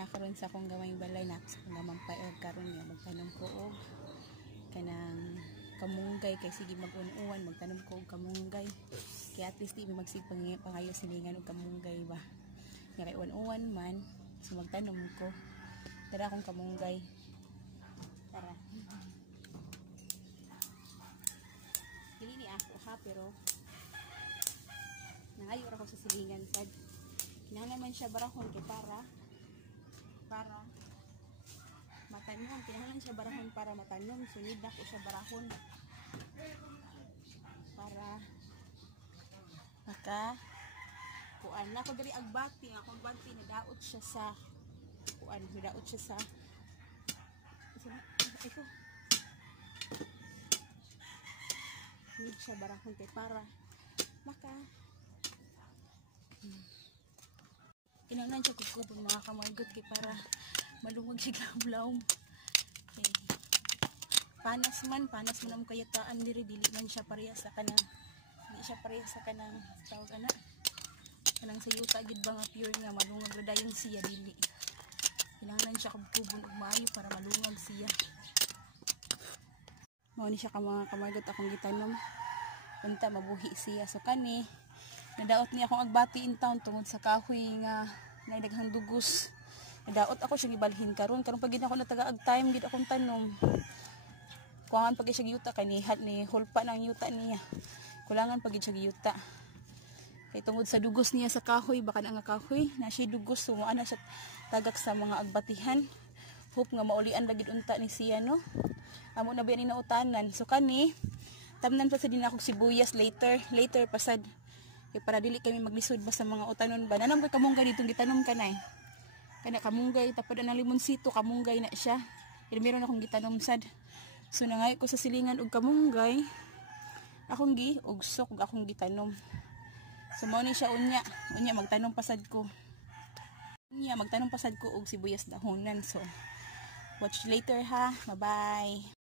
nakaroon sa akong gawang balay na sa akong gamampay og karon nga magtanom ko og kanang kamunggay kay sige mag-unuan magtanom ko og kamunggay kay at least di mi pangayo silingan og kamunggay ba nga kay unuan man so magtanom ko tara akong kamunggay tara dili ni ako ha pero nangayo ra ko sa silingan sad kinahanglan man siya barahon kay para matanom kinahanglan siya barahon para matanom sunod ako siya barahon para maka kuan na ko diri agbati akong bati nadaot siya sa kuan nadaot siya sa ito need siya barahon kay para maka kinahanglan siya kukupon mga kamargot kay para malungag siya gablaw okay. panas man ang kayataan diri dili man siya pareha sa kanang di siya pareha sa kanang tawag ana kanang sayuta gid ba nga pure nga malungag ra dayon siya dili kinahanglan siya kukupon og maayo para malungag siya mao ni siya ka mga kamargot akong gitanom unta mabuhi siya so kani nadaot niya akong agbati in town tungod sa kahoy nga naidaghang dugos nadaot ako siya gibalhin karon pag gid ako natagaag time gid akong tanom kuangan pag siya giyuta kay ni hulpa nang yuta niya kulangan pag siya giyuta kay tungod sa dugos niya sa kahoy baka na nga kahoy na siya dugos so ana siya tagak sa mga agbatihan hope nga maulian lagid unta ni siya no amo na ba ni nautanan so kani tamnan pa sa din ako sibuyas later pasad kay para dili kami maglisod ba sa mga utanon ba nanam kay kamunggay ditong gitanom kanay kana kamunggay tapod ang limonsito kamunggay na siya pero meron akong gitanom sad so nangay ko sa silingan og kamunggay akong ugsok og akong gitanom so mao ni siya unya magtanom pasad ko og sibuyas dahonan so watch later ha bye bye